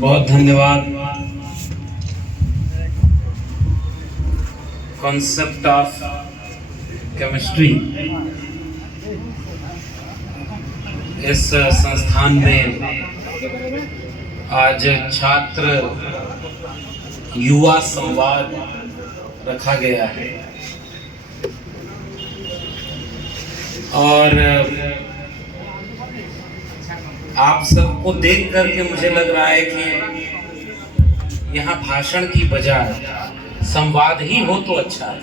बहुत धन्यवाद। Concept of chemistry इस संस्थान में आज छात्र युवा संवाद रखा गया है और आप सबको देख करके मुझे लग रहा है कि यहाँ भाषण की बजाय संवाद ही हो तो अच्छा है।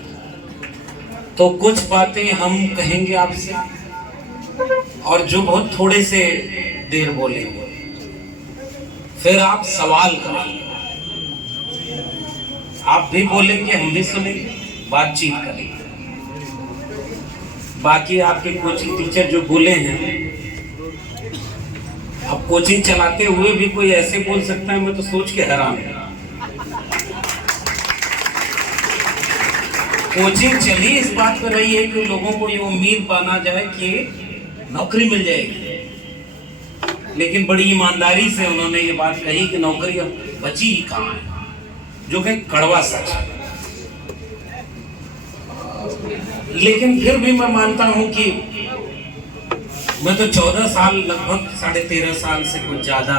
तो कुछ बातें हम कहेंगे आपसे और जो बहुत थोड़े से देर बोलेंगे, फिर आप सवाल करेंगे, आप भी बोलेंगे, हम भी सुनेंगे, बातचीत करेंगे। बाकी आपके कोचिंग टीचर जो बोले हैं, अब कोचिंग चलाते हुए भी कोई ऐसे बोल सकता है, मैं तो सोच के हैरान हूं। कोचिंग चली इस बात पर रही है कि लोगों को ये उम्मीद बना जाए कि नौकरी मिल जाएगी, लेकिन बड़ी ईमानदारी से उन्होंने ये बात कही कि नौकरी अब बची ही कहाँ है, जो कि कड़वा सच है। लेकिन फिर भी मैं मानता हूं कि मैं तो 14 साल, लगभग 13.5 साल से कुछ ज्यादा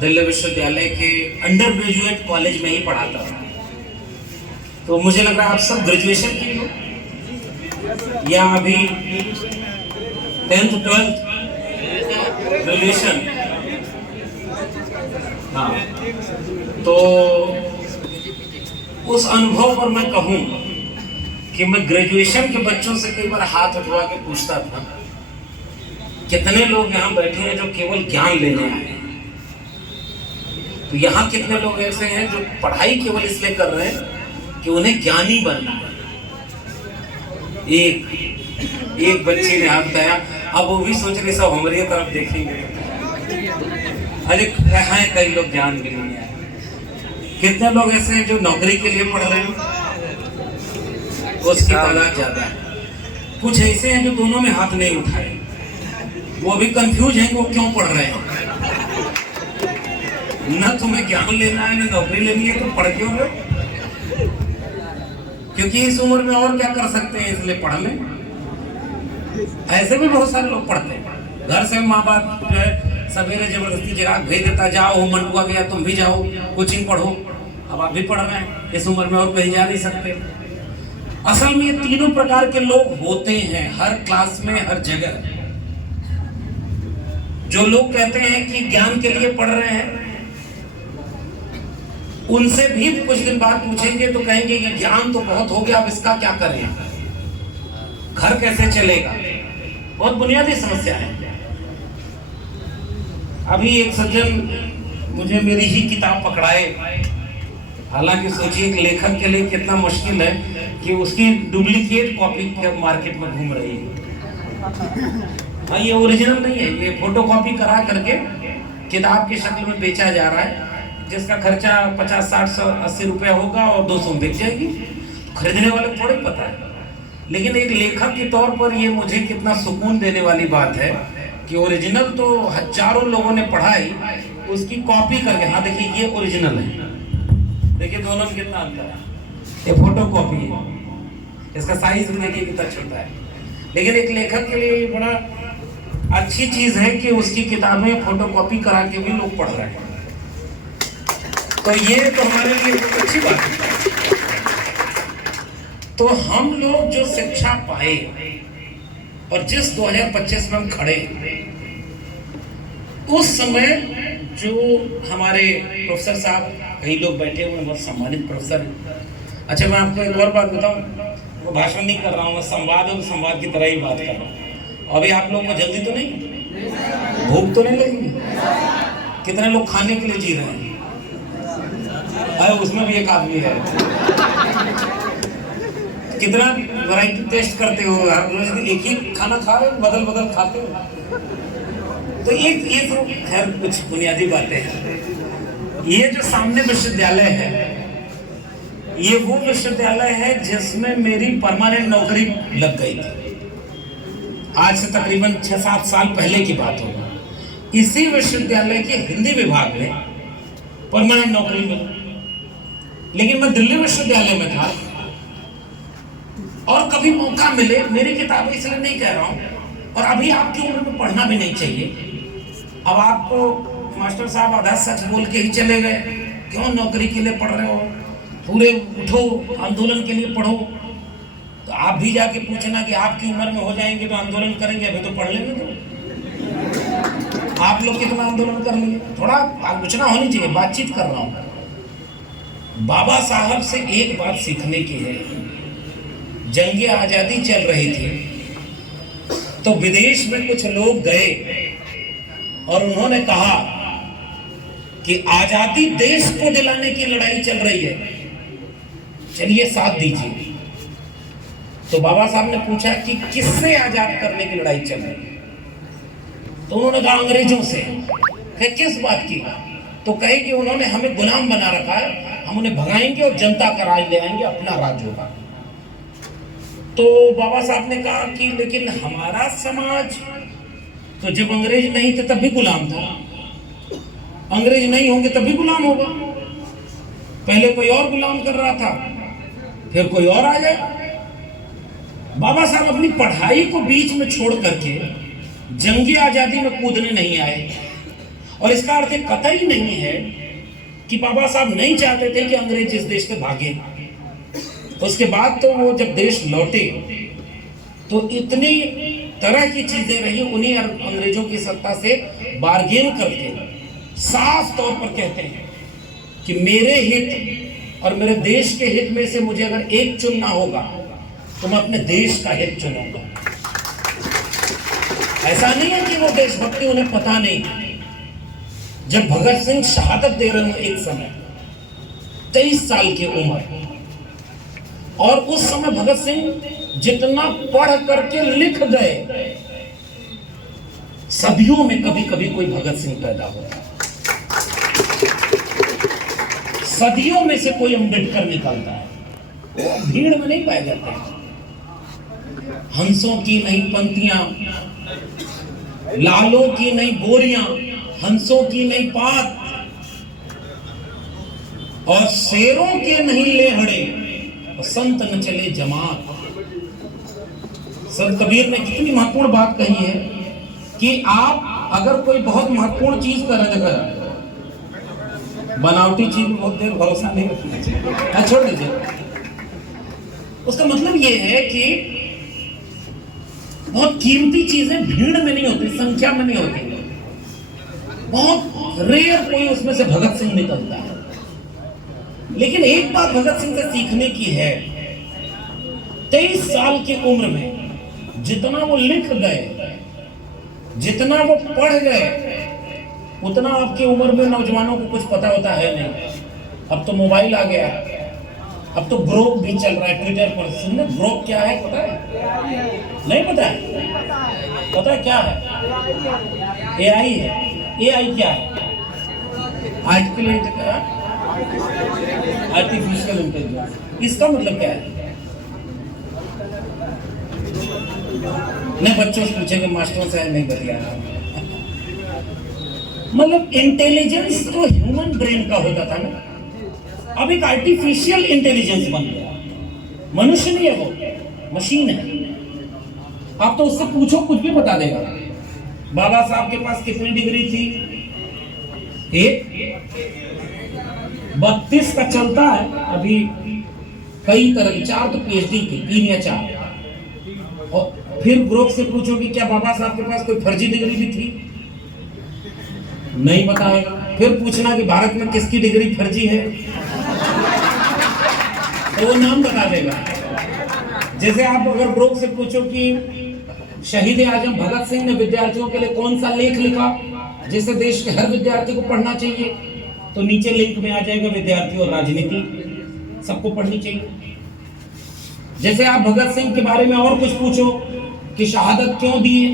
दिल्ली विश्वविद्यालय के अंडर ग्रेजुएट कॉलेज में ही पढ़ाता था। तो मुझे लग रहा है आप सब ग्रेजुएशन किए हो या अभी 10th 12th ग्रेजुएशन। हाँ, तो उस अनुभव पर मैं कहूं कि मैं ग्रेजुएशन के बच्चों से कई बार हाथ उठवा के पूछता था, कितने लोग यहाँ बैठे हैं जो केवल ज्ञान लेने आए हैं। तो यहाँ कितने लोग ऐसे हैं जो पढ़ाई केवल इसलिए कर रहे हैं कि उन्हें ज्ञानी बनना है। एक बच्चे ने हाथ उठाया, अब वो भी सोच रहे सब हमारी तरफ देखेंगे। अरे कहाँ कई लोग ज्ञान के लिए आए। कितने लोग ऐसे हैं जो नौकरी के लिए पढ़ रहे हैं, उसकी तादाद ज्यादा है। कुछ ऐसे हैं जो दोनों में हाथ नहीं उठाए, वो भी कंफ्यूज हैं कि वो क्यों पढ़ रहे हैं। न तुम्हें ज्ञान लेना है, न नौकरी लेनी है, तो पढ़ क्यों रहे हो? क्योंकि इस उम्र में और क्या कर सकते हैं, इसलिए पढ़ लें। ऐसे भी बहुत सारे लोग पढ़ते हैं। घर से माँ बाप जो है सवेरे जबरदस्ती चिराग भेज देता, जाओ मंडुआ गया, तुम भी जाओ कोचिंग पढ़ो। अब आप भी पढ़ रहे हैं, इस उम्र में और कहीं जा नहीं सकते। असल में ये तीनों प्रकार के लोग होते हैं हर क्लास में, हर जगह। जो लोग कहते हैं कि ज्ञान के लिए पढ़ रहे हैं, उनसे भी कुछ दिन बाद पूछेंगे तो कहेंगे कि ज्ञान तो बहुत हो गया, अब इसका क्या करें, घर कैसे चलेगा। बहुत बुनियादी समस्या है। अभी एक सज्जन मुझे मेरी ही किताब पकड़ाए, हालांकि सोचिए एक लेखक के लिए कितना मुश्किल है कि उसकी डुप्लीकेट कॉपी मार्केट में घूम रही है। हाँ, ये ओरिजिनल नहीं है, ये फोटो कॉपी करा करके किताब की शक्ल में बेचा जा रहा है, जिसका खर्चा 50, 60, 80 रुपया होगा और 200 में बिक जाएगी। खरीदने वाले को थोड़ा ही पता है। लेकिन एक लेखक के तौर पर ये मुझे कितना सुकून देने वाली बात है कि ओरिजिनल तो हजारों लोगों ने पढ़ाई, उसकी कॉपी करके, हाँ देखिए ये ओरिजिनल है, देखिए दोनों में कितना अंतर है। ये फोटो कॉपी है, इसका साइज भी देखिए कितना छोटा है। लेकिन एक लेखक के लिए बड़ा अच्छी चीज है कि उसकी किताबें फोटो कॉपी करा के भी लोग पढ़ रहे हैं। तो ये तो हमारे लिए बहुत अच्छी बात है। तो हम लोग जो शिक्षा पाए और जिस 2025 में हम खड़े, उस समय जो हमारे प्रोफेसर साहब, कई लोग बैठे हुए हैं, बहुत सम्मानित प्रोफेसर। अच्छा, मैं आपको एक और बात बताऊं, वो भाषण नहीं कर रहा हूँ, मैं संवाद है, संवाद की तरह ही बात कर रहा हूँ। अभी आप लोगों को जल्दी तो नहीं, भूख तो नहीं लगी? कितने लोग खाने के लिए जी रहे हैं? अरे उसमें भी एक आदमी है। कितना वैरायटी टेस्ट करते हो, हर रोज एक ही खाना खा रहे हो, बदल बदल खाते हो। तो ये तो खैर कुछ बुनियादी बातें हैं। ये जो सामने विश्वविद्यालय है, ये वो विश्वविद्यालय है जिसमें मेरी परमानेंट नौकरी लग गई थी। आज से तकरीबन 6-7 साल पहले की बात होगी। इसी विश्वविद्यालय के हिंदी विभाग में परमानेंट नौकरी में। लेकिन मैं दिल्ली विश्वविद्यालय में था, और कभी मौका मिले, मेरी किताबें इसलिए नहीं कह रहा हूं, और अभी आपकी उम्र में पढ़ना भी नहीं चाहिए। अब आपको मास्टर साहब आधा सच बोल के ही चले गए, क्यों नौकरी के लिए पढ़ रहे हो, पूरे उठो, आंदोलन के लिए पढ़ो। तो आप भी जाके पूछना कि आपकी उम्र में हो जाएंगे तो आंदोलन करेंगे, अभी तो पढ़ लेंगे। तो आप लोग कितना आंदोलन कर लिए, थोड़ा आलोचना होनी चाहिए, बातचीत कर रहा हूं। बाबा साहब से एक बात सीखने की है। जंगे आजादी चल रही थी तो विदेश में कुछ लोग गए और उन्होंने कहा कि आजादी देश को दिलाने की लड़ाई चल रही है, चलिए साथ दीजिए। तो बाबा साहब ने पूछा कि किससे आजाद करने की लड़ाई चल रही है? तो उन्होंने कहा अंग्रेजों से। फिर किस बात की? तो कहे कि उन्होंने हमें गुलाम बना रखा है, हम उन्हें भगाएंगे और जनता का राज ले आएंगे, अपना राज होगा। तो बाबा साहब ने कहा कि लेकिन हमारा समाज तो जब अंग्रेज नहीं थे तब भी गुलाम था, अंग्रेज नहीं होंगे तब भी गुलाम होगा। पहले कोई और गुलाम कर रहा था, फिर कोई और आ जाएगा। बाबा साहब अपनी पढ़ाई को बीच में छोड़ करके जंगी आजादी में कूदने नहीं आए, और इसका अर्थ कतई नहीं है कि बाबा साहब नहीं चाहते थे कि अंग्रेज इस देश से भागे। उसके बाद तो वो जब देश लौटे तो इतनी तरह की चीजें रही, उन्हीं अंग्रेजों की सत्ता से बार्गेन करके साफ तौर पर कहते हैं कि मेरे हित और मेरे देश के हित में से मुझे अगर एक चुनना होगा तो मैं अपने देश का हित चुनूंगा। ऐसा नहीं है कि वो देशभक्ति उन्हें पता नहीं। जब भगत सिंह शहादत दे रहे हो एक समय, 23 साल की उम्र, और उस समय भगत सिंह जितना पढ़ करके लिख गए, सदियों में कभी कभी कोई भगत सिंह पैदा होता, सदियों में से कोई अम्बेडकर निकलता है, वो भीड़ में नहीं पाए जाते। हंसों की नहीं पंक्तियां, लालों की नहीं बोरियां, हंसों की नहीं पात, और शेरों के नहीं लेहड़े, संत न चले जमात। संत कबीर ने कितनी महत्वपूर्ण बात कही है कि आप अगर कोई बहुत महत्वपूर्ण चीज कर रहे हैं, बनावटी चीज बहुत देर भरोसा नहीं रखना चाहिए, छोड़ दीजिए। उसका मतलब यह है कि बहुत कीमती चीजें भीड़ में नहीं होती, संख्या में नहीं होती, बहुत रेयर कोई उसमें से भगत सिंह निकलता है। लेकिन एक बात भगत सिंह से सीखने की है, 23 साल की उम्र में जितना वो लिख गए, जितना वो पढ़ गए, उतना आपकी उम्र में नौजवानों को कुछ पता होता है नहीं। अब तो मोबाइल आ गया, अब तो ग्रुप भी चल रहा है ट्विटर पर। सुनने ग्रुप क्या है पता है? नहीं पता है? पता है क्या है? एआई है। एआई क्या है? Artificial intelligence. इसका मतलब क्या है? नहीं, बच्चों से पूछेंगे, मास्टरों से नहीं बताया। मतलब इंटेलिजेंस तो ह्यूमन ब्रेन का होता था ना, अब एक आर्टिफिशियल इंटेलिजेंस बन गया। मनुष्य नहीं है वो, मशीन है। आप तो उससे पूछो कुछ भी बता देगा। बाबा साहब के पास कितनी डिग्री थी? एक 32 का चलता है अभी, कई तरह की, 4 तो पीएचडी की, 3 या 4। और फिर ग्रुप से पूछो कि क्या बाबा साहब के पास कोई फर्जी डिग्री भी थी? नहीं बताएगा। फिर पूछना कि भारत में किसकी डिग्री फर्जी है, तो वो नाम बता देगा। जैसे आप अगर ग्रुप से पूछो कि शहीद आजम भगत सिंह ने विद्यार्थियों के लिए कौन सा लेख लिखा जिसे देश के हर विद्यार्थी को पढ़ना चाहिए, तो नीचे लिंक में आ जाएगा विद्यार्थी और राजनीति, सबको पढ़नी चाहिए। जैसे आप भगत सिंह के बारे में और कुछ पूछो कि शहादत क्यों दी,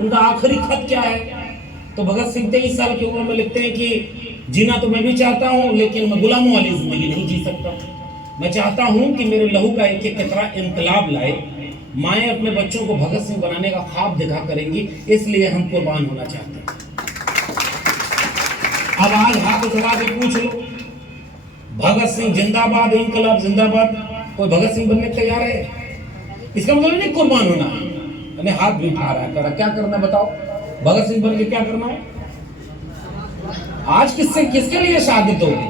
उनका आखिरी खत क्या है, तो भगत सिंह 23 साल की उम्र में लिखते हैं कि जीना तो मैं भी चाहता हूं, लेकिन मैं गुलामों वाली जिंदगी नहीं जी सकता। मैं चाहता हूं कि मेरे लहू का एक एक कतरा इनकलाब लाए। माएँ अपने बच्चों को भगत सिंह बनाने का ख्वाब दिखा करेंगी, इसलिए हम कुर्बान होना चाहते हैं। अब आज हाथ उठा के पूछ लो, भगत सिंह जिंदाबाद, इनकलाब जिंदाबाद, कोई भगत सिंह बनने तैयार है? इसका मतलब नहीं कुर्बान होना, मैंने हाथ भी उठा रहा है, कह रहा क्या करना बताओ, भगत सिंह बन के क्या करना है? आज किसके लिए शहादत होगी?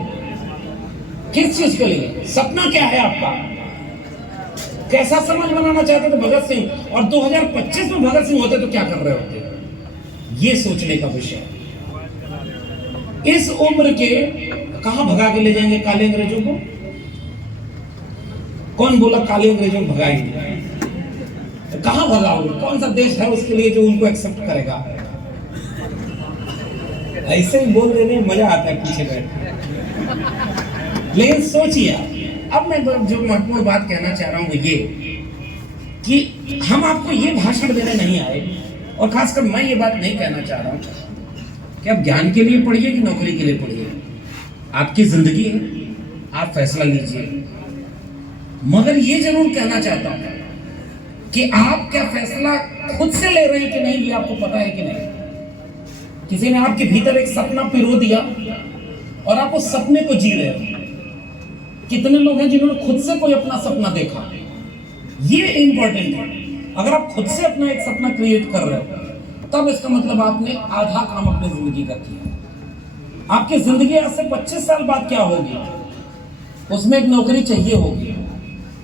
किस चीज के लिए? सपना क्या है आपका? कैसा समाज बनाना चाहते थे भगत सिंह, और 2025 में भगत सिंह होते तो क्या कर रहे होते? ये सोचने का विषय है। इस उम्र के कहां भगा के ले जाएंगे काले अंग्रेजों को? कौन बोला काले अंग्रेजों को भगाएंगे? कहां भगाओगे? कौन सा देश है उसके लिए जो उनको एक्सेप्ट करेगा? ऐसे ही बोल देने में मजा आता है पीछे बैठ। लेकिन सोचिए, अब मैं जो महत्वपूर्ण बात कहना चाह रहा हूं वो ये कि हम आपको ये भाषण देने नहीं आए, और खासकर मैं ये बात नहीं कहना चाह रहा हूं कि आप ज्ञान के लिए पढ़िए कि नौकरी के लिए पढ़िए। आपकी जिंदगी है, आप फैसला लीजिए। मगर ये जरूर कहना चाहता हूं कि आप क्या फैसला खुद से ले रहे हैं कि नहीं, ये आपको पता है कि नहीं? किसी ने आपके भीतर एक सपना पिरो दिया और आप उस सपने को जी रहे हो। कितने लोग हैं जिन्होंने खुद से कोई अपना सपना देखा? ये इंपॉर्टेंट है। अगर आप खुद से अपना एक सपना क्रिएट कर रहे हो तब इसका मतलब आपने आधा काम अपनी जिंदगी का किया। आपकी जिंदगी आज से 25 साल बाद क्या होगी, उसमें एक नौकरी चाहिए होगी।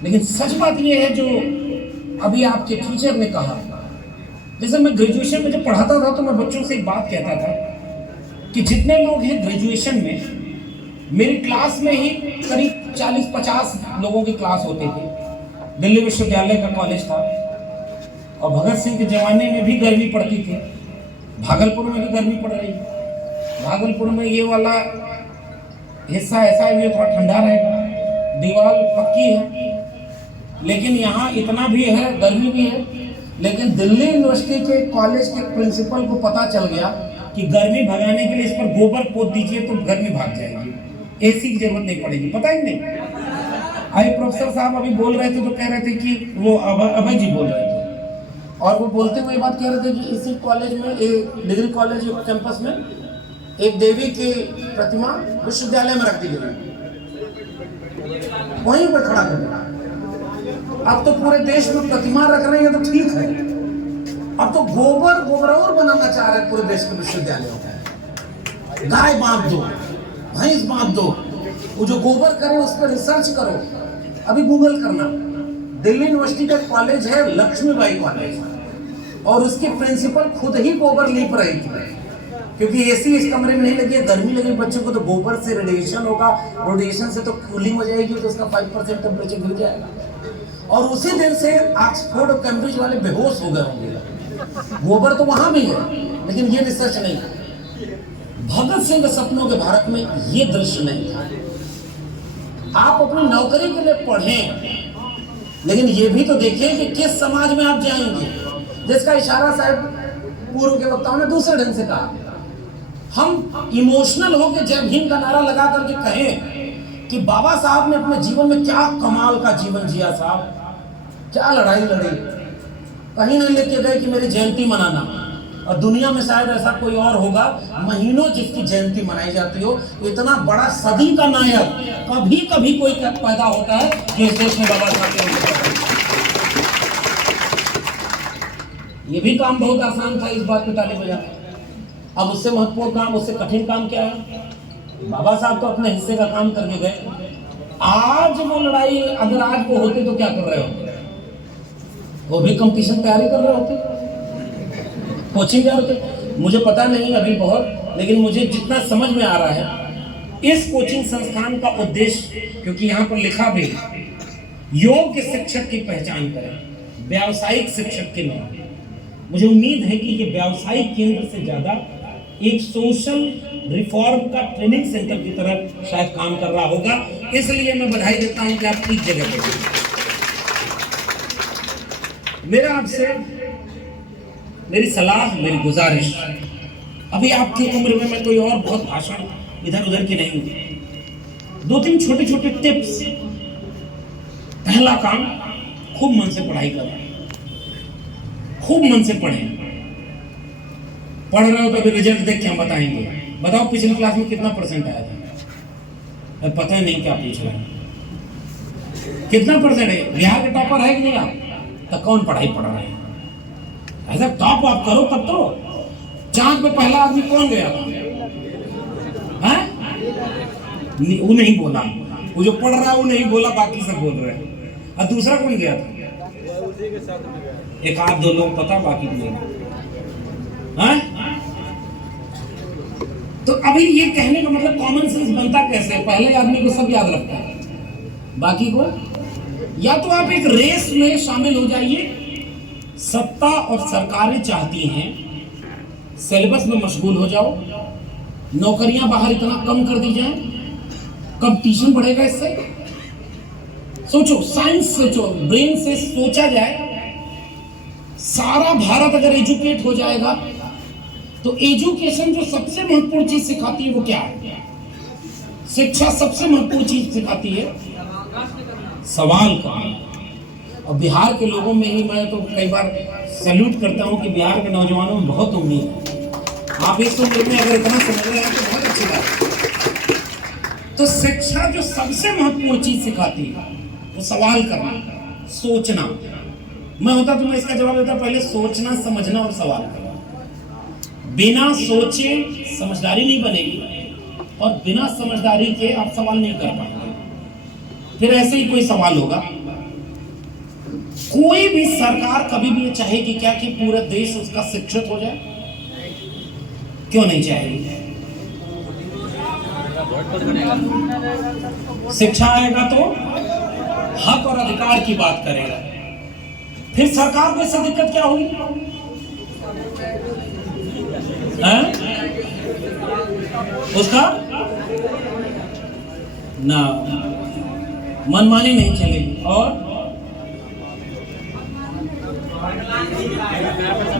लेकिन सच बात यह है जो अभी आपके टीचर ने कहा, जैसे मैं ग्रेजुएशन में जब पढ़ाता था तो मैं बच्चों से एक बात कहता था कि जितने लोग हैं ग्रेजुएशन में, मेरी क्लास में ही करीब 40-50 लोगों की क्लास होती थी। दिल्ली विश्वविद्यालय का कॉलेज था और भगत सिंह के जमाने में भी गर्मी पड़ती थी। भागलपुर में भी गर्मी पड़ रही। भागलपुर में ये वाला हिस्सा ऐसा है, थोड़ा ठंडा रहेगा, दीवार पक्की है, लेकिन यहाँ इतना भी है, गर्मी भी है। लेकिन दिल्ली यूनिवर्सिटी के कॉलेज के प्रिंसिपल को पता चल गया कि गर्मी भगाने के लिए इस पर गोबर पोत दीजिए तो गर्मी भाग जाएगी, एसी की जरूरत नहीं पड़ेगी। पता ही नहीं। आई प्रोफेसर साहब अभी बोल रहे थे तो कह रहे थे कि वो अभय जी बोल रहे थे, और वो बोलते हुए बात कह रहे थे कि इसी कॉलेज में, एक डिग्री कॉलेज कैंपस में, एक देवी की प्रतिमा विश्वविद्यालय में रख दी गई, वहीं पर खड़ा कर दिया। अब तो पूरे देश में प्रतिमा रख रहे हैं तो ठीक है, अब तो गोबर बनाना चाह रहे हैं पूरे देश के विश्वविद्यालयों का। गाय बांध दो, भैंस बांध दो, वो जो गोबर करे उस पर रिसर्च करो। अभी गूगल करना, दिल्ली यूनिवर्सिटी का कॉलेज है लक्ष्मीबाई कॉलेज, और उसके प्रिंसिपल खुद ही गोबर लीप रही थी, क्योंकि एसी इस कमरे में नहीं लगी है, गर्मी लगी बच्चों को, तो गोबर से रेडिएशन होगा, रेडिएशन से तो कूलिंग हो जाएगी, तो उसका 5% टेम्परेचर गिर जाएगा। और उसी दिन से ऑक्सफोर्ड और कैम्ब्रिज वाले बेहोश हो गए होंगे। गोबर तो वहां भी है, लेकिन ये रिसर्च नहीं है। भगत सिंह के सपनों के भारत में ये दृश्य नहीं था। आप अपनी नौकरी के लिए पढ़ें, लेकिन ये भी तो देखें कि किस समाज में आप जाएंगे, जिसका इशारा शायद पूर्व के वक्ताओं ने दूसरे ढंग से कहा। हम इमोशनल होकर जय भीम का नारा लगा करके कहें कि बाबा साहब ने अपने जीवन में क्या कमाल का जीवन जिया साहब, क्या लड़ाई लड़ी, कहीं नहीं लेके गए कि मेरी जयंती मनाना, और दुनिया में शायद ऐसा कोई और होगा महीनों जिसकी जयंती मनाई जाती हो। इतना बड़ा सदी का नायक कभी कभी कोई पैदा होता है कि इस देश में बाबा साहब। ये भी काम बहुत आसान था, इस बात पे ताली बजाना। अब उससे महत्वपूर्ण काम, उससे कठिन काम क्या है? बाबा साहब तो अपने हिस्से का काम करके गए। आज वो लड़ाई अगर आज वो होते तो क्या कर रहे होते? वो भी कंपटीशन तैयारी कर रहे होते, कोचिंग जा रहे थे। मुझे पता नहीं अभी बहुत, लेकिन मुझे जितना समझ में आ रहा है, इस कोचिंग संस्थान का उद्देश्य, क्योंकि यहाँ पर लिखा भी योग्य शिक्षक की पहचान करें, व्यावसायिक शिक्षक की नहीं। मुझे उम्मीद है कि ये व्यावसायिक केंद्र से ज्यादा एक सोशल रिफॉर्म का ट्रेनिंग सेंटर की तरह शायद काम कर रहा होगा। इसलिए मैं बधाई देता हूं कि आप इस जगह पे। मेरा आपसे मेरी सलाह, मेरी गुजारिश, अभी आपकी उम्र में मैं कोई और बहुत भाषण इधर उधर की नहीं हूं। 2-3 छोटे छोटे टिप्स। पहला काम, खूब मन से पढ़ाई करें, खूब मन से पढ़ें। पढ़ रहे हो तो अभी रिजल्ट देख के हम बताएंगे। बताओ पिछली क्लास में कितना परसेंट आया था? अब पता ही नहीं क्या पूछ रहे हैं। कितना परसेंट है? बिहार के टॉपर है कि नहीं आप? तो कौन पढ़ाई पढ़ रहे हैं? ऐसा टॉप आप करो तब तो। चांद पे पहला आदमी कौन गया था? है? वो नहीं बोला, वो जो पढ़ रहा है वो नहीं बोला, बाकी सब बोल रहे हैं। और दूसरा कौन गया था? एक आध दो लोग पता, बाकी नहीं। तो अभी ये कहने का मतलब कॉमन सेंस बनता कैसे? पहले आदमी को सब याद रखता है, बाकी को या तो आप एक रेस में शामिल हो जाइए। सत्ता और सरकारें चाहती हैं सिलेबस में मशगूल हो जाओ, नौकरियां बाहर इतना कम कर दी जाए, कंपटीशन बढ़ेगा इससे। सोचो, साइंस सोचो, ब्रेन से सोचा जाए। सारा भारत अगर एजुकेट हो जाएगा तो एजुकेशन जो सबसे महत्वपूर्ण चीज सिखाती है वो क्या है? शिक्षा सबसे महत्वपूर्ण चीज सिखाती है सवाल करना। और बिहार के लोगों में ही मैं तो कई बार सैल्यूट करता हूं कि बिहार के नौजवानों में बहुत उम्मीद है। आप इस उम्र में अगर इतना समझ रहे हैं तो बहुत अच्छी बात है। तो शिक्षा जो सबसे महत्वपूर्ण चीज सिखाती है वो सवाल करना, सोचना। मैं होता तो मैं इसका जवाब देता पहले सोचना, समझना और सवाल करना। बिना सोचे समझदारी नहीं बनेगी और बिना समझदारी के आप सवाल नहीं कर पाएंगे। फिर ऐसे ही कोई सवाल होगा। कोई भी सरकार कभी भी ये चाहेगी क्या कि पूरा देश उसका शिक्षित हो जाए? क्यों नहीं चाहेगी? शिक्षा आएगा तो हक और अधिकार की बात करेगा। फिर सरकार को इससे दिक्कत क्या होगी? उसका ना मनमानी नहीं चलेगी और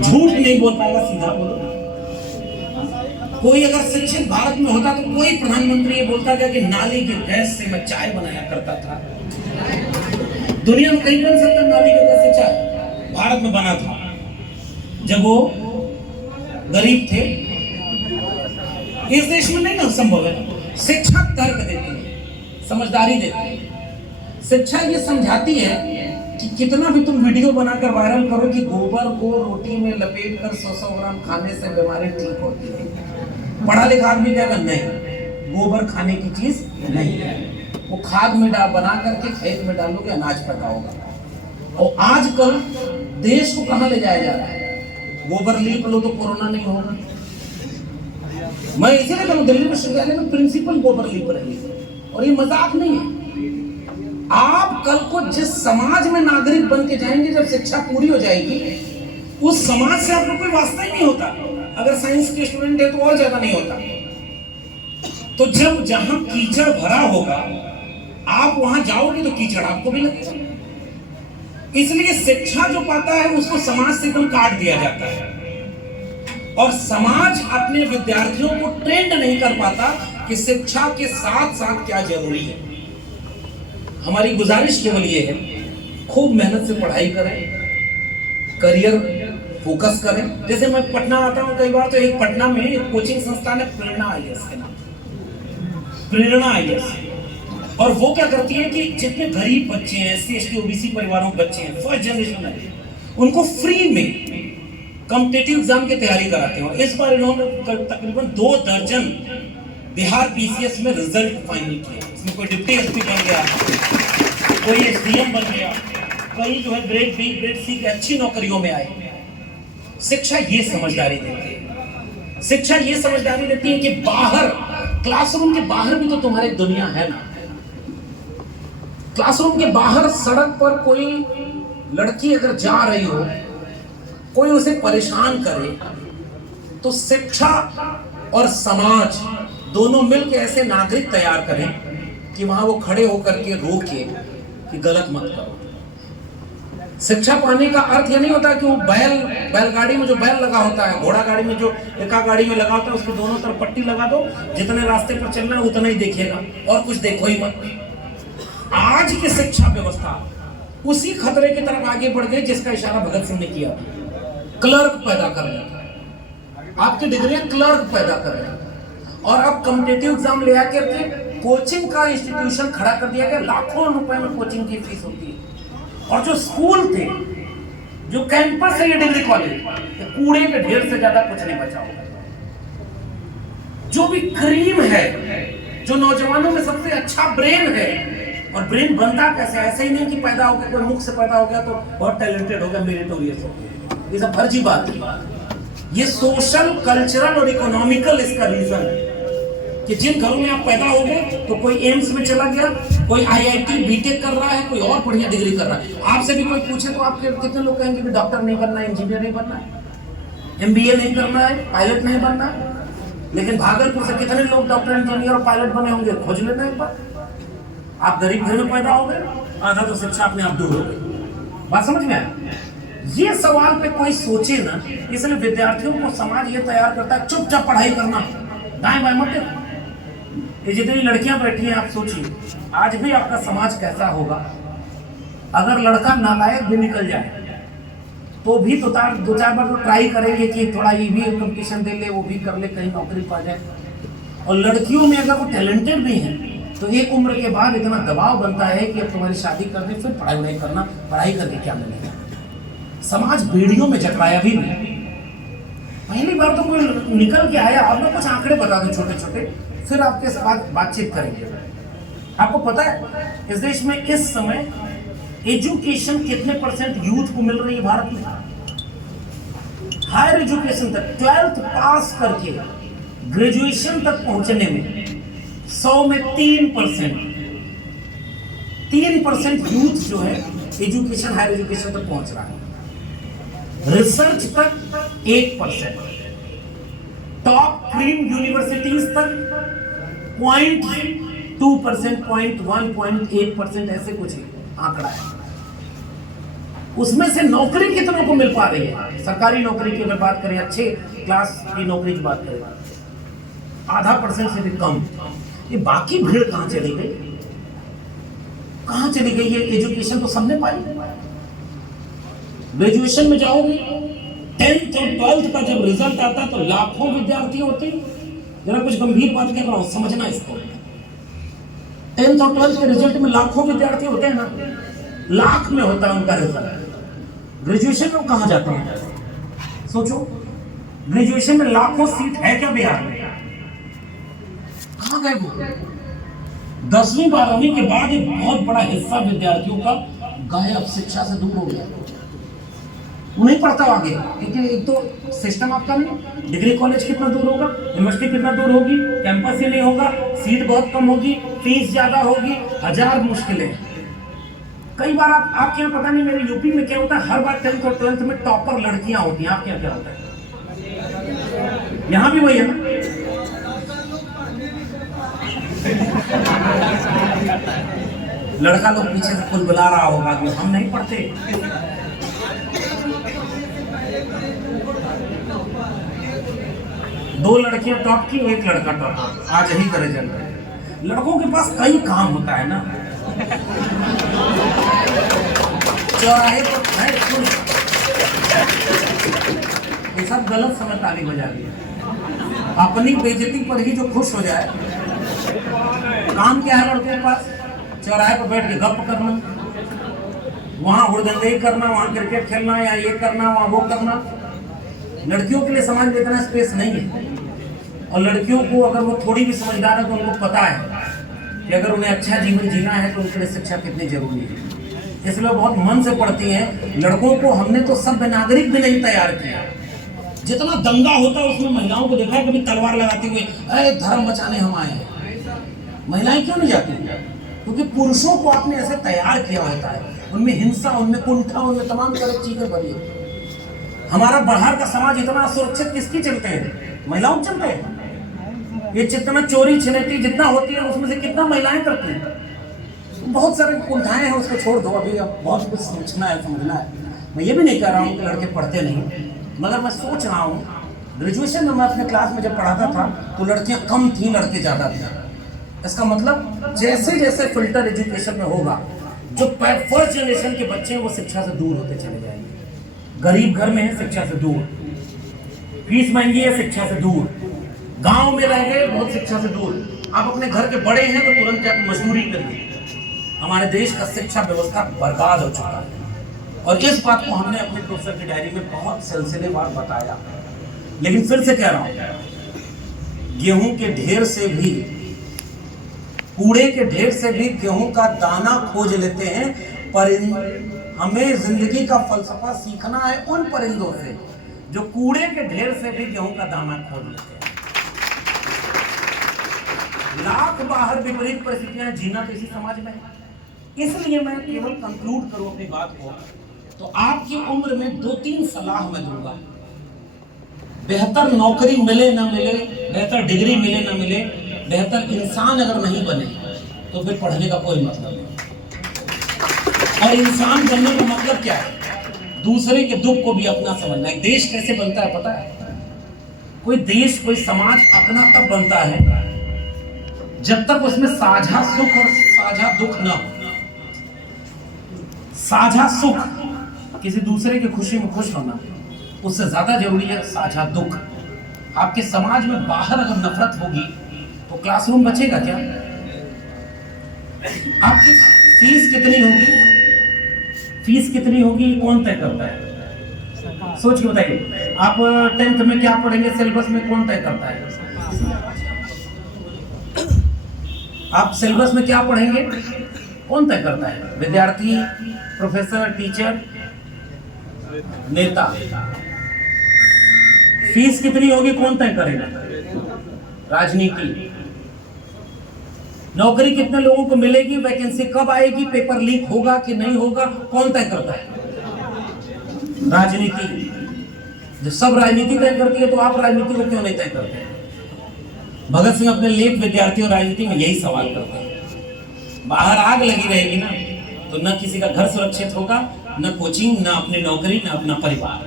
झूठ नहीं बोल पाएगा, सीधा बोलो। कोई अगर शिक्षित भारत में होता तो कोई प्रधानमंत्री ये बोलता क्या कि नाली के गैस से मैं चाय बनाया करता था। दुनिया में कहीं बन सकता नाली के गैस से चाय? भारत में बना था जब वो गरीब थे। इस देश में नहीं ना संभव है। शिक्षा तर्क देती है, समझदारी देती है। शिक्षा ये समझाती है कि कितना भी तुम वीडियो बनाकर वायरल करो कि गोबर को रोटी में लपेटकर 100-100 ग्राम खाने से बीमारी ठीक होती है। पढ़ा लिखा आदमी क्या करना है? गोबर खाने की चीज नहीं है। वो खाद में बना करके खेत में डालोगे, अनाज पैदा होगा। और आजकल देश को कहां ले जाया जा रहा है? गोबर लीप लो तो कोरोना नहीं होगा। मैं इसीलिए कहूं दिल्ली विश्वविद्यालय में प्रिंसिपल गोबर लीप रही है और ये मजाक नहीं है। आप कल को जिस समाज में नागरिक बन के जाएंगे, जब शिक्षा पूरी हो जाएगी, उस समाज से आपको कोई वास्ता ही नहीं होता। अगर साइंस के स्टूडेंट है तो और ज्यादा नहीं होता। तो जब जहां कीचड़ भरा होगा आप वहां जाओगे तो कीचड़ आपको भी लगेगा। इसलिए शिक्षा जो पाता है उसको समाज से एकदम काट दिया जाता है और समाज अपने विद्यार्थियों को ट्रेंड नहीं कर पाता कि शिक्षा के साथ साथ क्या जरूरी है। हमारी गुजारिश केवल ये है, खूब मेहनत से पढ़ाई करें, करियर फोकस करें। जैसे मैं पटना आता हूं कई बार, तो एक पटना में एक कोचिंग संस्थान है प्रेरणा आईएएस के नाम, प्रेरणा आईएएस। और वो क्या करती है कि जितने गरीब बच्चे हैं, SC ST OBC परिवारों के बच्चे हैं, फर्स्ट जनरेशन है, उनको फ्री में कॉम्पिटिटिव एग्जाम की तैयारी कराते हैं। इस बार इन्होंने तकरीबन 2 दर्जन बिहार PCS में रिजल्ट फाइनल किया। इसमें कोई डिप्टी SP बन गया, कोई SDM बन गया, कई जो है ग्रेड B ग्रेड C की अच्छी नौकरियों में आए। शिक्षा ये समझदारी देती है। शिक्षा ये समझदारी देती है कि बाहर, क्लासरूम के बाहर भी तो तुम्हारी दुनिया है ना। क्लासरूम के बाहर सड़क पर कोई लड़की अगर जा रही हो, कोई उसे परेशान करे, तो शिक्षा और समाज दोनों मिलकर ऐसे नागरिक तैयार करें कि वहां वो खड़े होकर के रोके कि गलत मत करो। शिक्षा पाने का अर्थ ये नहीं होता कि वो बैलगाड़ी में जो बैल लगा होता है, घोड़ा गाड़ी में जो एका गाड़ी में लगा होता है, उसको दोनों तरफ पट्टी लगा दो, जितने रास्ते पर चलना है उतना ही देखेगा और कुछ देखो ही मत। आज की शिक्षा व्यवस्था उसी खतरे की तरफ आगे बढ़ गई जिसका इशारा भगत सिंह ने किया, क्लर्क पैदा करने का। आपकी डिग्रियां क्लर्क पैदा कर रहे हैं, और अब कॉम्पिटिटिव एग्जाम ले आके कोचिंग का इंस्टीट्यूशन खड़ा कर दिया गया, लाखों रुपए में कोचिंग की फीस होती है। और जो स्कूल थे, जो कैंपस है ये डिग्री कॉलेज, कूड़े के ढेर से ज्यादा कुछ नहीं बचा होगा। जो भी क्रीम है, जो नौजवानों में सबसे अच्छा ब्रेन है, और ब्रेन बनता कैसे, ऐसे ही नहीं कि पैदा हो गया, कोई मुख से पैदा हो गया तो बहुत टैलेंटेड हो गया, मेरिटोरियस हो गया, ये सब फर्जी बात है। ये सोशल, कल्चरल और इकोनॉमिकल इसका रीजन है कि जिन घरों में आप पैदा हो गए, तो कोई एम्स में चला गया, कोई आईआईटी बीटेक कर रहा है, कोई और बढ़िया डिग्री कर रहा है। आपसे भी कोई पूछे तो आपके कितने लोग कहेंगे कि डॉक्टर नहीं बनना है, इंजीनियर नहीं बनना है, एमबीए नहीं करना है, पायलट नहीं बनना है। लेकिन भागलपुर से कितने लोग डॉक्टर, इंजीनियर और पायलट बने होंगे, खोज लेना एक बार। आप गरीब घर में पैदा हो गए, आधा तो शिक्षा अपने आप दूर हो गई। बात समझ में आया? ये सवाल पे कोई सोचे ना, इसलिए विद्यार्थियों को समाज ये तैयार करता है चुपचाप पढ़ाई करना, दाएं बाएं मत देखो। ये जितनी लड़कियां बैठी हैं, आप सोचिए आज भी आपका समाज कैसा होगा अगर लड़का नालायक भी निकल जाए तो भी दो चार बार तो ट्राई करेंगे कि थोड़ा ये भी कंपटीशन दे ले, वो भी कर ले, कहीं नौकरी पा जाए। और लड़कियों में अगर वो टैलेंटेड भी हैं तो एक उम्र के बाद इतना दबाव बनता है कि अब तुम्हारी शादी करनी, फिर पढ़ाई नहीं करना, पढ़ाई करके क्या मिलेगा। समाज बेड़ियों में जकड़ाया भी नहीं। पहली बार तो कोई निकल के आया, अब मैं कुछ आंकड़े बता दूं छोटे छोटे, फिर आपके साथ बातचीत करेंगे। आपको पता है इस देश में इस समय एजुकेशन कितने % यूथ को मिल रही है भारत में? हायर एजुकेशन तक 12th पास करके ग्रेजुएशन तक पहुंचने में 100 में 3% यूथ जो है एजुकेशन, हायर एजुकेशन तक पहुंच रहा है। रिसर्च तक 1%, टॉप क्रीम यूनिवर्सिटीज तक 0.2%, 0.1, 0.8% ऐसे कुछ आंकड़ा है। उसमें से नौकरी कितनों को मिल पा रही है? सरकारी नौकरी की अगर बात करें, अच्छे क्लास की नौकरी की बात करें, 0.5% से भी कम। ये बाकी भीड़ कहां चली गई? कहां चली गई? ये एजुकेशन तो सबने पाई। ग्रेजुएशन में जाओगे, 10th और 12th का जब रिजल्ट आता तो लाखों विद्यार्थी होते। जरा कुछ गंभीर बात कर रहा हूं, समझना इसको। 10th और 12th के रिजल्ट में लाखों विद्यार्थी होते हैं ना, लाख में होता है उनका रिजल्ट। ग्रेजुएशन में कहां जाते हैं? सोचो, ग्रेजुएशन में लाखों सीट है क्या बिहार में? कहां गए वो? 10वीं 12वीं के बाद एक बहुत बड़ा हिस्सा विद्यार्थियों का गायब, शिक्षा से दूर हो गया। वो नहीं पढ़ता आगे, क्योंकि एक तो सिस्टम आपका नहीं। डिग्री कॉलेज कितना दूर होगा, यूनिवर्सिटी कितना दूर होगी, कैंपस ही नहीं होगा, सीट बहुत कम होगी, फीस ज्यादा होगी, हजार मुश्किलें। कई बार आपके यहाँ पता नहीं, मेरे यूपी में क्या होता है, हर बार 10th और 12th में टॉपर लड़कियां होती हैं। आपके यहाँ क्या होता है? यहाँ भी वही है ना। लड़का लोग पीछे से कुल बुला रहा होगा कि हम नहीं पढ़ते। दो लड़कियां टॉप की, एक लड़का टॉप, आज यही तरह चल रहा है। लड़कों के पास कई काम होता है ना, चौराहे पर है, ये सब गलत समय ताली बजा दिया। अपनी बेइज्जती पर ही जो खुश हो जाए। काम क्या है लड़कों के पास? चौराहे पर बैठ के गप करना, वहां हुड़दंगई करना, वहां क्रिकेट खेलना, या ये करना, वहां वो करना। लड़कियों के लिए समाज में इतना स्पेस नहीं है। और लड़कियों को अगर वो थोड़ी भी समझदार है तो उनको पता है कि अगर उन्हें अच्छा जीवन जीना है तो उनके लिए शिक्षा कितनी जरूरी है। इसलिए बहुत मन से पढ़ती हैं। लड़कों को हमने तो सभ्य नागरिक भी नहीं तैयार किया। जितना दंगा होता है उसमें महिलाओं को देखा है कभी तलवार लगाते हुए, अरे धर्म बचाने हम आए हैं। महिलाएं क्यों नहीं जाती? क्योंकि पुरुषों को आपने ऐसे तैयार किया होता है, उनमें हिंसा, उनमें कुंठा, उनमें तमाम तरह की चीजें भरी है। हमारा बाहर का समाज इतना सुरक्षित किसकी चलते हैं? महिलाओं चलते हैं। ये जितना चोरी छिनैती जितना होती है उसमें से कितना महिलाएं करती हैं। बहुत सारे कुंठाएं हैं, उसको छोड़ दो। अभी अब बहुत कुछ समझना है, समझना है। मैं ये भी नहीं कह रहा हूँ कि लड़के पढ़ते नहीं, मगर मैं सोच रहा हूँ ग्रेजुएशन में मैं अपने क्लास में जब पढ़ाता था तो लड़कियां कम थी, लड़के ज्यादा थे। इसका मतलब जैसे जैसे फिल्टर एजुकेशन में होगा, जो फर्स्ट जनरेशन के बच्चे हैं वो शिक्षा से दूर होते चले जाएंगे। गरीब घर में है, शिक्षा से दूर। फीस महंगी है, शिक्षा से दूर, गांव में रह गए बहुत शिक्षा से दूर, आप अपने घर के बड़े हैं तो तुरंत जाकर मजदूरी करिए। हमारे देश का शिक्षा व्यवस्था बर्बाद हो चुका है और इस बात को हमने अपने प्रोफेसर की डायरी में बहुत सिलसिलेवार बताया। लेकिन फिर से कह रहा हूं, गेहूं के ढेर से भी, कूड़े के ढेर से भी गेहूं का दाना खोज लेते हैं। हमें जिंदगी का फलसफा सीखना है उन परिंदों से जो कूड़े के ढेर से भी गेहूं का दाना खोज लेते हैं। लाख बाहर विपरीत परिस्थितियां, जीना तो इसी समाज में है। इसलिए मैं केवल कंक्लूड करूं अपनी बात को, तो आपकी उम्र में 2-3 सलाह मैं दूंगा। बेहतर नौकरी मिले ना मिले, बेहतर डिग्री मिले ना मिले, बेहतर इंसान अगर नहीं बने तो फिर पढ़ने का कोई मतलब नहीं। और इंसान बनने का मतलब क्या है? दूसरे के दुख को भी अपना समझना है। देश कैसे बनता है पता है? कोई देश, कोई समाज अपना तब बनता है जब तक उसमें साझा सुख और साझा दुख ना हो। साझा सुख, किसी दूसरे की खुशी में खुश होना, उससे ज्यादा जरूरी है साझा दुख। आपके समाज में बाहर अगर नफरत होगी तो क्लासरूम बचेगा क्या? आपकी फीस कितनी होगी, फीस कितनी होगी कौन तय करता है? सोच के बताइए। आप 10th में क्या पढ़ेंगे सिलेबस में कौन तय करता है? आप सिलेबस में क्या पढ़ेंगे कौन तय करता है? विद्यार्थी, प्रोफेसर, टीचर, नेता। फीस कितनी होगी कौन तय करेगा? राजनीति। नौकरी कितने लोगों को मिलेगी, वैकेंसी कब आएगी, पेपर लीक होगा कि नहीं होगा, कौन तय करता है? राजनीति। जब सब राजनीति तय करती है तो आप राजनीति को क्यों नहीं तय करते? भगत सिंह अपने लेख विद्यार्थियों राजनीति में यही सवाल करते हैं। बाहर आग लगी रहेगी ना तो न किसी का घर सुरक्षित होगा, न कोचिंग, न अपनी नौकरी, न अपना परिवार।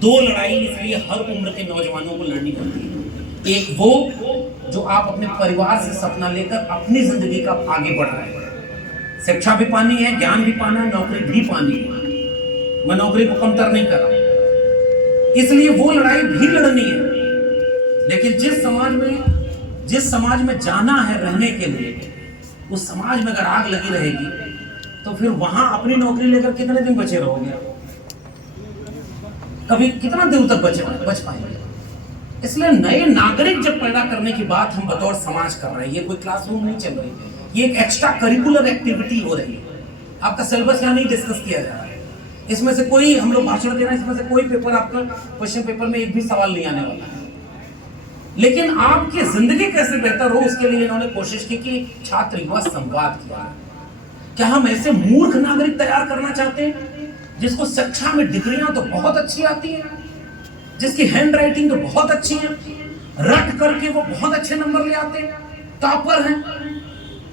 2 लड़ाई इसलिए हर उम्र के नौजवानों को लड़नी पड़ती है। एक वो जो आप अपने परिवार से सपना लेकर अपनी जिंदगी का आगे बढ़ रहे हैं। शिक्षा भी पानी है, ज्ञान भी पाना है, नौकरी भी पानी है। मैं नौकरी को कमतर नहीं कर रहा, इसलिए वो लड़ाई भी लड़नी है। लेकिन जिस समाज में जाना है रहने के लिए, उस समाज में अगर आग लगी रहेगी तो फिर वहां अपनी नौकरी लेकर कितने दिन बचे रहोगे? कभी कितना दिन तक बच पाएंगे? इसलिए नए नागरिक जब पैदा करने की बात हम बतौर समाज कर रहे हैं, ये कोई क्लासरूम नहीं चल रही, ये एक एक्स्ट्रा करिकुलर एक्टिविटी हो रही है। आपका सिलेबस यहाँ नहीं डिस्कस किया जा रहा है। इसमें से कोई, हम लोग भाषण दे रहे हैं, इसमें से कोई पेपर आपका क्वेश्चन पेपर में एक भी सवाल नहीं आने वाला है। लेकिन आपकी जिंदगी कैसे बेहतर हो उसके लिए इन्होंने कोशिश की कि छात्र युवा संवाद किया। क्या हम ऐसे मूर्ख नागरिक तैयार करना चाहते हैं जिसको शिक्षा में डिग्रियां तो बहुत अच्छी आती हैं, जिसकी हैंड राइटिंग तो बहुत अच्छी है, रट करके वो बहुत अच्छे नंबर ले आते हैं, टॉपर हैं?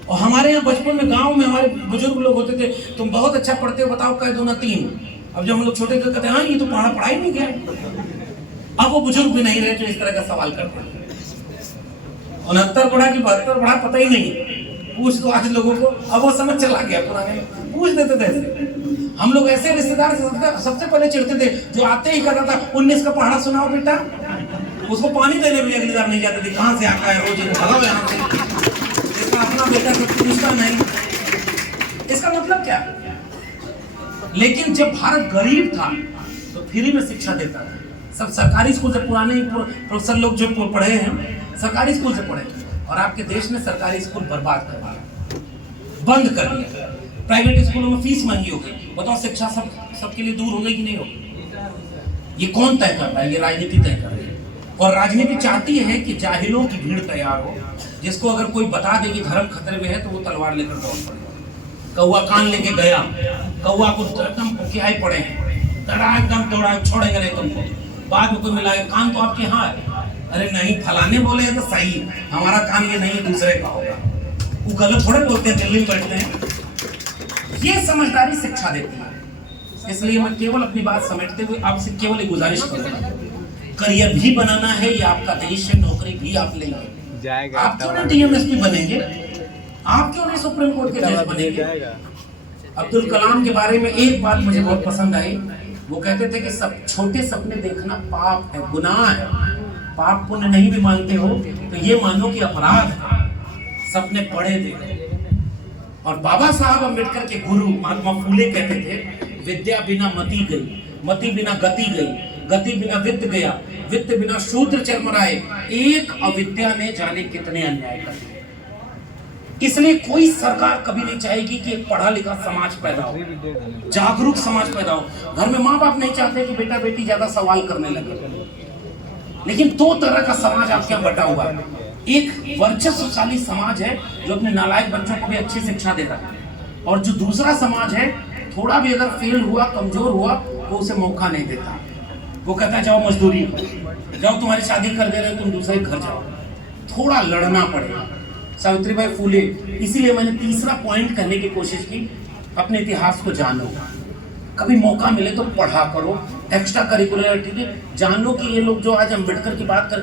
और हमारे यहाँ बचपन में गांव में हमारे बुजुर्ग लोग होते थे, तुम बहुत अच्छा पढ़ते हो, बताओ कह दो ना 3। अब जब हम लोग छोटे थे कहते हैं हाँ ये तो पढ़ाई नहीं गया। अब वो बुजुर्ग भी नहीं रहे जो इस तरह का सवाल करते हैं। 69 पढ़ा कि 72 पढ़ा पता ही नहीं, पूछ दो आज लोगों को। अब वो समझ चला गया, पुराने पूछ देते थे ऐसे। हम लोग ऐसे रिश्तेदार से सबसे पहले चिढ़ते थे जो आते ही कहता था 19 का पहाड़ा सुनाओ बेटा। उसको पानी देने भी अगली बार नहीं जाते थे, कहाँ से आता है रोज भगाओ यहाँ से। इसका अपना बेटा तो पूछता नहीं। इसका मतलब क्या? लेकिन जब भारत गरीब था तो फ्री में शिक्षा देता था। सब सरकारी स्कूल से, पुराने प्रोफेसर लोग जो पढ़े हैं सरकारी स्कूल से पढ़े, और आपके देश ने सरकारी स्कूल बर्बाद कर दिया, बंद कर दिया। प्राइवेट स्कूलों में फीस महंगी हो गई। बताओ शिक्षा सबके लिए दूर हो गई कि नहीं हो गई? ये कौन तय कर रहा है? ये राजनीति तय कर रही है। और राजनीति चाहती है कि जाहिलों की भीड़ तैयार हो, जिसको अगर कोई बता दे कि धर्म खतरे में है तो वो तलवार लेकर दौड़ पड़ेगा। कौआ कान लेके गया, कौआ को एकदम क्या ही पड़े हैं, एकदम दौड़ा, छोड़ेंगे नहीं तुमको। बाद में कोई मिला कान तो आपके यहाँ है, अरे नहीं फलाने बोले हैं तो सही, हमारा कान ये नहीं दूसरे का होगा। वो गलत थोड़े बोलते हैं, दिल्ली में बैठते हैं। ये समझदारी शिक्षा देती है। इसलिए मैं केवल अपनी बात समेटते हुए आपसे केवल एक गुजारिश करूंगा, करियर भी बनाना है, ये आपका देश है, नौकरी भी आप लेंगे। आप क्यों नहीं डीएमएसपी बनेंगे? आप क्यों नहीं सुप्रीम कोर्ट के जज बनेंगे? अब्दुल कलाम के बारे में एक बात मुझे बहुत पसंद आई। वो कहते थे कि सब छोटे सपने देखना पाप है, गुनाह है। पाप पुण्य नहीं भी मानते हो तो ये मानो कि अपराध है, सपने बड़े देखो। और बाबा साहब अम्बेडकर के गुरु महात्मा फूले कहते थे, विद्या बिना मति गई, मति बिना गति गई, गति बिना वित्त गया, वित्त बिना शूद्र चरमराए, एक अविद्या ने जाने कितने अन्याय कर दिए। इसलिए कोई सरकार कभी नहीं चाहेगी कि एक पढ़ा लिखा समाज पैदा हो, जागरूक समाज पैदा हो। घर में माँ बाप नहीं चाहते कि बेटा बेटी ज्यादा सवाल करने लगे, लेकिन दो तरह का समाज आपके यहाँ बटा हुआ है। एक वर्चस्वशाली समाज है जो अपने नालायक बच्चों को भी अच्छी शिक्षा दे रहा है, और जो दूसरा समाज है थोड़ा भी अगर फेल हुआ, कमजोर हुआ, वो उसे मौका नहीं देता। वो कहता है जाओ मजदूरी जाओ, तुम्हारी शादी कर दे रहे, तुम दूसरे घर जाओ। थोड़ा लड़ना पड़ेगा। सावित्रीबाई फूले, इसीलिए मैंने तीसरा पॉइंट करने की कोशिश की, अपने इतिहास को जानो, कभी मौका मिले तो पढ़ा करो, एक्स्ट्रा करिकुलर एक्टिविटी जानो कि ये लोग जो आज अम्बेडकर की बात कर